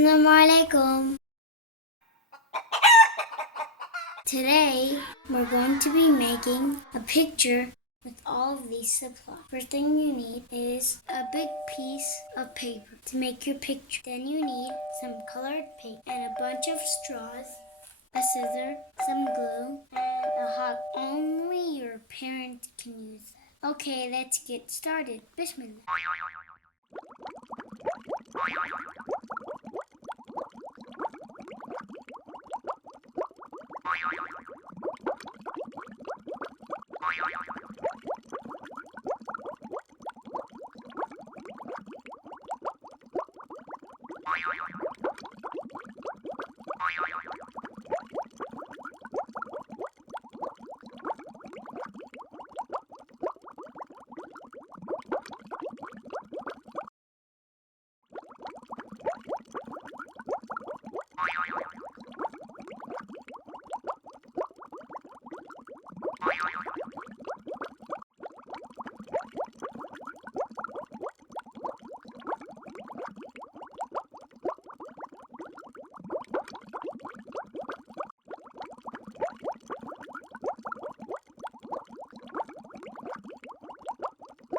Assalamualaikum. Today, we're going to be making a picture with all of these supplies. First thing you need is a big piece of paper to make your picture. Then you need some colored paint and a bunch of straws, a scissor, some glue, and a hot. Only your parent can use that. Okay, let's get started. Bismillah.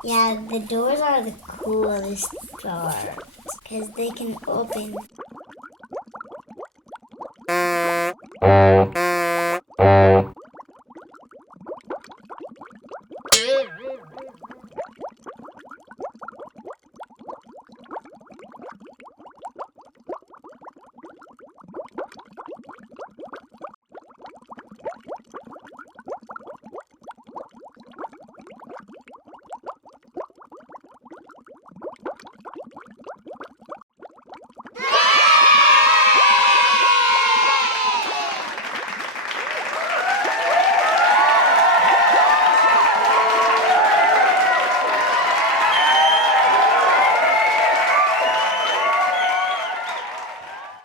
Yeah, the doors are the coolest parts because they can open